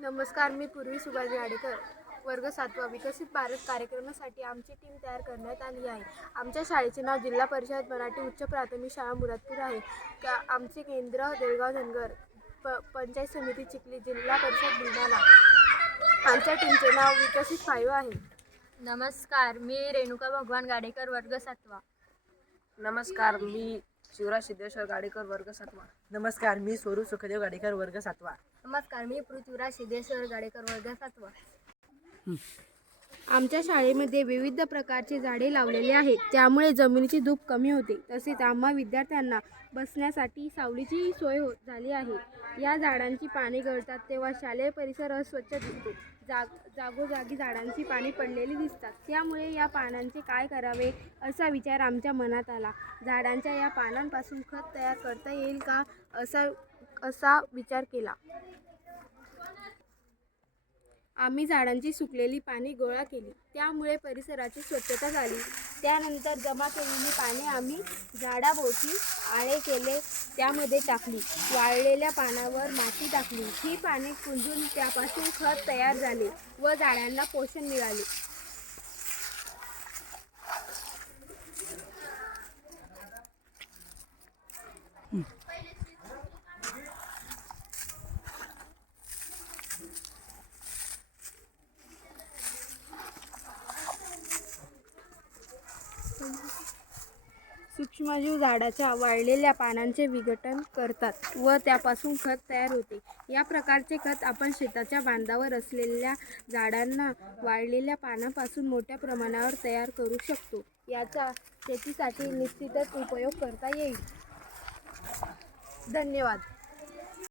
नमस्कार मी पूर्वी सुभाष गाडेकर वर्ग सातवा विकसित भारत कार्यक्रमासाठी आमची टीम तयार करण्यात आली आहे. आमच्या शाळेचे नाव जिल्हा परिषद मराठी उच्च प्राथमिक शाळा मुरादपूर आहे. का आमचे केंद्र देळगाव धनगर प पंचायत समिती चिखली जिल्हा परिषद बुलढाणा. आमच्या टीमचे नाव विकसित फाईव्ह आहे. नमस्कार मी रेणुका भगवान गाडेकर वर्ग सातवा. नमस्कार मी शिवराज सिद्धेश्वर गाडेकर वर्ग सातवा. नमस्कार मी स्वरूप सुखदेव गाडेकर वर्ग सातवा. नमस्कार मी पृथ्वीराज सिद्धेश्वर गाडेकर वर्ग सातवा. आमच्या शाळेमध्ये विविध प्रकारचे झाडे लावलेले आहेत. त्यामुळे जमिनीची धूप कमी होते. तसेच आम्हा विद्यार्थ्यांना बसण्यासाठी सावलीची सोय हो झाली आहे. या झाडांची पाने गळतात तेव्हा शालेय परिसर अस्वच्छ दिसतो. जाग जागोजागी झाडांची पाने पडलेली दिसतात. त्यामुळे या पानांचे काय करावे असा विचार आमच्या मनात आला. झाडांच्या या पानांपासून खत तयार करता येईल का असा असा विचार केला. आम्ही झाडांची सुकलेली पाने गोळा केली. त्यामुळे परिसराची स्वच्छता झाली. त्यानंतर जमा केलेली पाने आम्ही झाडाभोवती आळे केले त्यामध्ये टाकली. वाळलेल्या पानावर माती टाकली. ही पाने कुंजून त्यापासून खत तयार झाले व झाडांना पोषण मिळाले. सूक्ष्मजीव झाडाच्या वाळलेल्या पानांचे विघटन करतात व त्यापासून खत तयार होते. या प्रकारचे खत आपण शेताच्या बांधावर असलेल्या झाडांना वाळलेल्या पानापासून मोठ्या प्रमाणावर तयार करू शकतो. याचा शेतीसाठी निश्चितच उपयोग करता येईल. धन्यवाद.